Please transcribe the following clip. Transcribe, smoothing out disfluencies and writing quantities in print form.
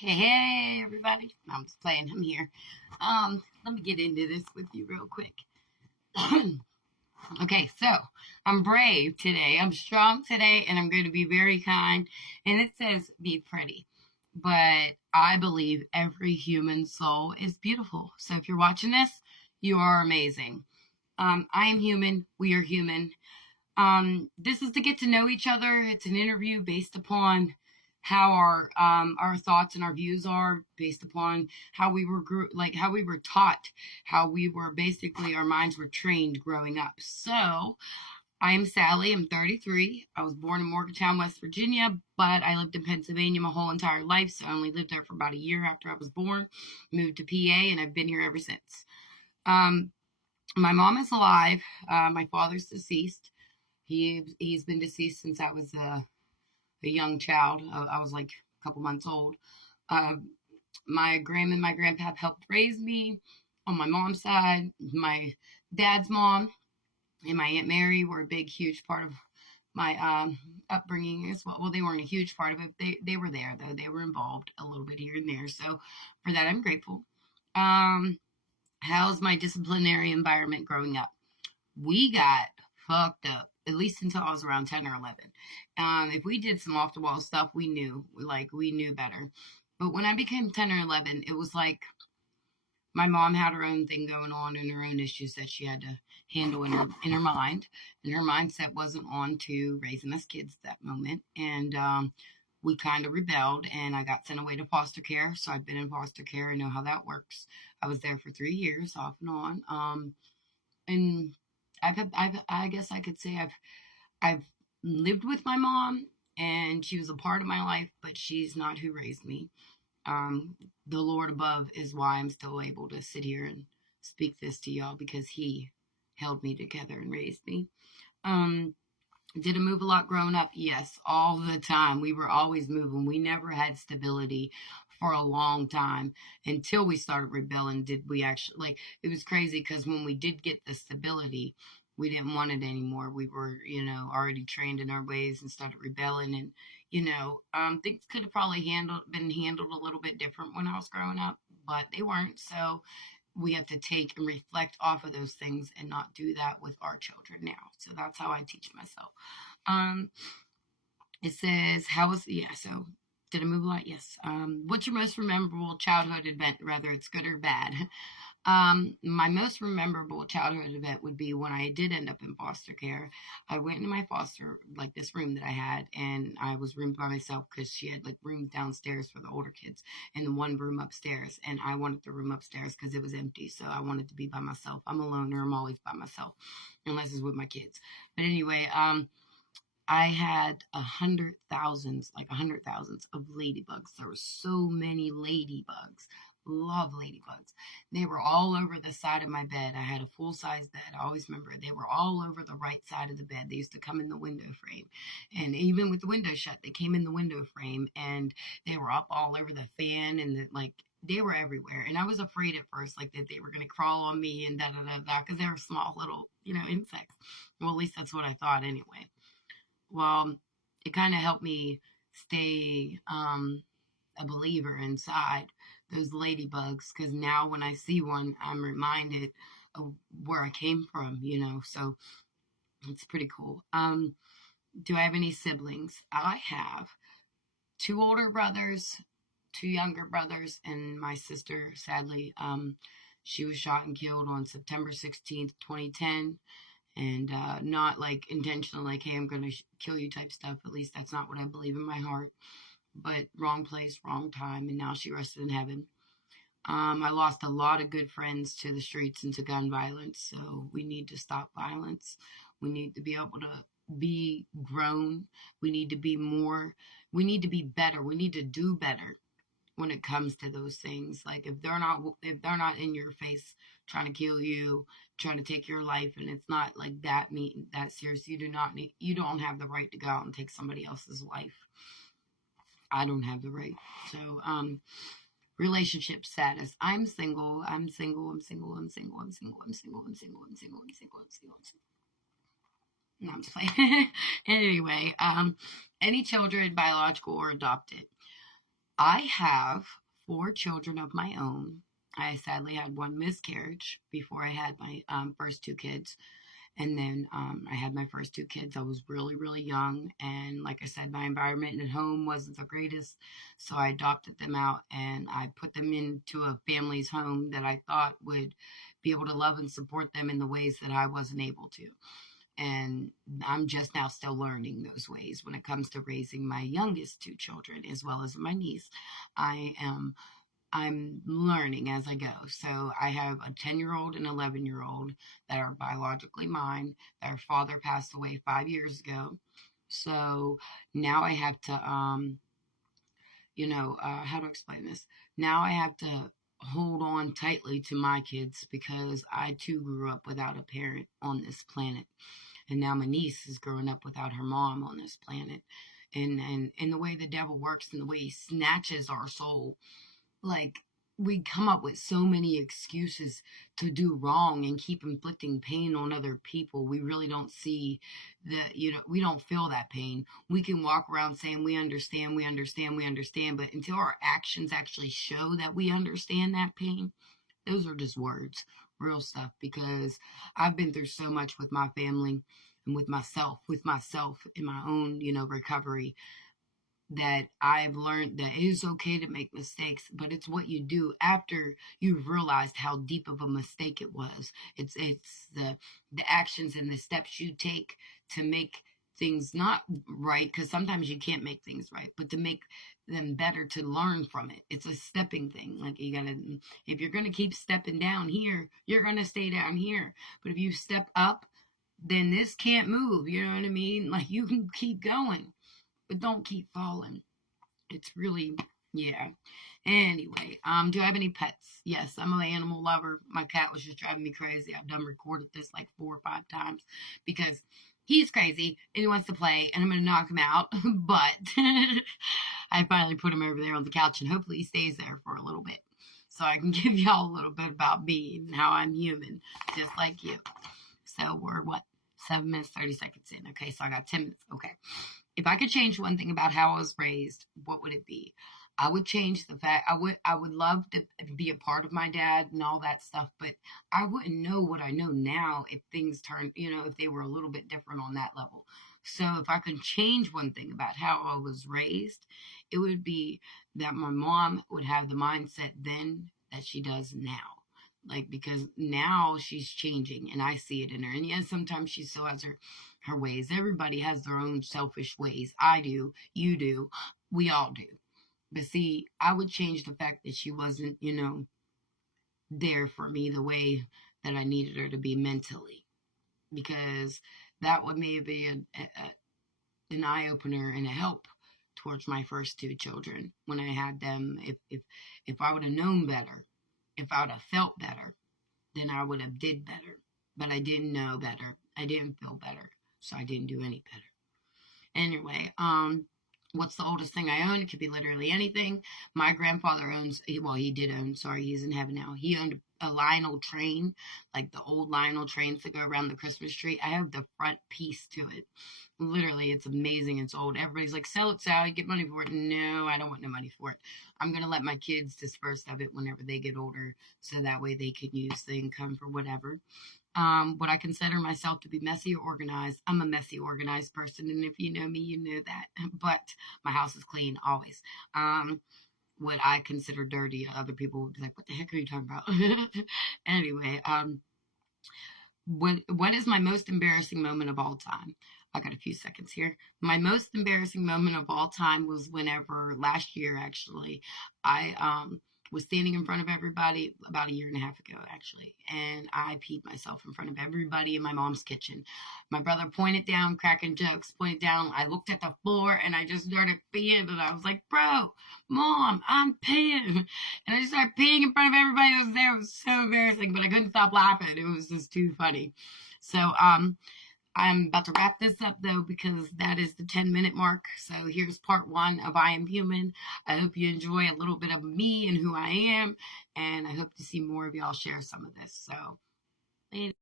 Hey, everybody. No, I'm just playing. I'm here. Let me get into this with you real quick. Okay, so I'm brave today. I'm strong today, and I'm going to be very kind. And it says be pretty. But I believe every human soul is beautiful. So if you're watching this, you are amazing. I am human. We are human. This is to get to know each other. It's an interview based upon how our thoughts and our views are based upon how we were how we were taught, how we were basically our minds were trained growing up. So I am Sally. I'm 33. I was born in Morgantown, West Virginia, but I lived in Pennsylvania my whole entire life. So I only lived there for about a year after I was born. Moved to PA, and I've been here ever since. Um, my mom is alive. My father's deceased. He's been deceased since I was a young child. I was like a couple months old. Um, my grandma and my grandpa helped raise me on my mom's side. My dad's mom and my Aunt Mary were a big, huge part of my upbringing as well. Well, they weren't a huge part of it. They were there though. They were involved a little bit here and there. So for that, I'm grateful. Um, how's my disciplinary environment growing up? We got fucked up, at least until I was around 10 or 11. If we did some off the wall stuff, we knew better. But when I became 10 or 11, it was like my mom had her own thing going on and her own issues that she had to handle in her mind. And her mindset wasn't on to raising us kids at that moment. And we kind of rebelled, and I got sent away to foster care. So I've been in foster care. I know how that works. I was there for 3 years off and on. And I guess I could say I've lived with my mom, and she was a part of my life, but she's not who raised me. The Lord above is why I'm still able to sit here and speak this to y'all, because He held me together and raised me. Um, did I move a lot growing up? Yes, all the time. We were always moving. We never had stability for a long time until we started rebelling. Did we actually, it was crazy because when we did get the stability, we didn't want it anymore. We were, already trained in our ways and started rebelling. And, things could have probably been handled a little bit different when I was growing up, but they weren't. So we have to take and reflect off of those things and not do that with our children now. So that's how I teach myself. Um, it says, so did I move a lot? Yes. What's your most memorable childhood event, whether it's good or bad? My most memorable childhood event would be when I did end up in foster care. I went into my this room that I had, and I was roomed by myself because she had rooms downstairs for the older kids and the one room upstairs. And I wanted the room upstairs because it was empty. So I wanted to be by myself. I'm a loner. I'm always by myself unless it's with my kids. But anyway, I had hundred thousands of ladybugs. There were so many ladybugs. Love ladybugs. They were all over the side of my bed. I had a full size bed. I always remember they were all over the right side of the bed. They used to come in the window frame. And even with the window shut, they came in the window frame, and they were up all over the fan, and they were everywhere. And I was afraid at first, that they were going to crawl on me and da da da da, because they were small little, insects. Well, at least that's what I thought anyway. Well, it kind of helped me stay a believer inside those ladybugs, because now when I see one, I'm reminded of where I came from, so it's pretty cool. Do I have any siblings? I have two older brothers, two younger brothers, and my sister, sadly, she was shot and killed on September 16th, 2010. And not intentional, hey, I'm going to kill you type stuff. At least that's not what I believe in my heart. But wrong place, wrong time, and now she rested in heaven. I lost a lot of good friends to the streets and to gun violence, so we need to stop violence. We need to be able to be grown. We need to be better. We need to do better when it comes to those things. If they're not in your face trying to kill you, trying to take your life, and it's not that serious, you don't have the right to go out and take somebody else's life. I don't have the right. So relationship status. I'm single. No, I'm just playing. Anyway, any children, biological or adopted? I have 4 children of my own. I sadly had one miscarriage before I had my first 2 kids. And then I had my first 2 kids. I was really, really young. And like I said, my environment at home wasn't the greatest. So I adopted them out and I put them into a family's home that I thought would be able to love and support them in the ways that I wasn't able to. And I'm just now still learning those ways when it comes to raising my youngest 2 children as well as my niece. I am I'm learning as I go. So I have a 10-year-old and 11-year-old that are biologically mine. Their father passed away 5 years ago. So now I have to, how to explain this? Now I have to hold on tightly to my kids because I too grew up without a parent on this planet. And now my niece is growing up without her mom on this planet. And the way the devil works and the way he snatches our soul, like, we come up with so many excuses to do wrong and keep inflicting pain on other people. We really don't see that, we don't feel that pain. We can walk around saying we understand, we understand, we understand, but until our actions actually show that we understand that pain, those are just words, real stuff. Because I've been through so much with my family and with myself in my own, recovery, that I've learned that it is okay to make mistakes, but it's what you do after you've realized how deep of a mistake it was. It's the actions and the steps you take to make things not right, because sometimes you can't make things right, but to make them better, to learn from it. It's a stepping thing. Like, if you're gonna keep stepping down here, you're gonna stay down here. But if you step up, then this can't move. You know what I mean? Like, you can keep going, but don't keep falling. It's really, yeah. Anyway, do I have any pets? Yes, I'm an animal lover. My cat was just driving me crazy. I've done recorded this like 4 or 5 times because he's crazy and he wants to play and I'm going to knock him out. But I finally put him over there on the couch and hopefully he stays there for a little bit so I can give y'all a little bit about me and how I'm human, just like you. So we're what? 7 minutes, 30 seconds in. Okay, so I got 10 minutes. Okay. If I could change one thing about how I was raised, what would it be? I would change the fact I would love to be a part of my dad and all that stuff, but I wouldn't know what I know now if things turned, if they were a little bit different on that level. So if I could change one thing about how I was raised, it would be that my mom would have the mindset then that she does now. Like, because now she's changing and I see it in her. And yes, sometimes she still has her ways. Everybody has their own selfish ways. I do, you do, we all do. But see, I would change the fact that she wasn't, there for me the way that I needed her to be mentally. Because that would maybe an eye opener and a help towards my first 2 children when I had them. If I would have known better, if I would have felt better, then I would have did better. But I didn't know better. I didn't feel better. So I didn't do any better. Anyway, what's the oldest thing I own? It could be literally anything. My grandfather owns, he did own, sorry, he's in heaven now. He owned a Lionel train, like the old Lionel trains that go around the Christmas tree. I have the front piece to it. Literally, it's amazing. It's old. Everybody's like, sell it, Sally, get money for it. No, I don't want no money for it. I'm going to let my kids disperse of it whenever they get older, so that way they can use the income for whatever. Would I consider myself to be messy or organized? I'm a messy, organized person, and if you know me, you know that. But my house is clean, always. What I consider dirty, other people would be like, what the heck are you talking about? Anyway, what is my most embarrassing moment of all time? I got a few seconds here. My most embarrassing moment of all time was whenever last year, actually, I was standing in front of everybody about a year and a half ago, actually, and I peed myself in front of everybody in my mom's kitchen. My brother pointed down, cracking jokes, pointed down. I looked at the floor and I just started peeing, and I was like, bro, mom, I'm peeing. And I just started peeing in front of everybody that was there. It was so embarrassing, but I couldn't stop laughing. It was just too funny. So, I'm about to wrap this up, though, because that is the 10-minute mark. So here's part 1 of I Am Human. I hope you enjoy a little bit of me and who I am, and I hope to see more of y'all share some of this. So, later.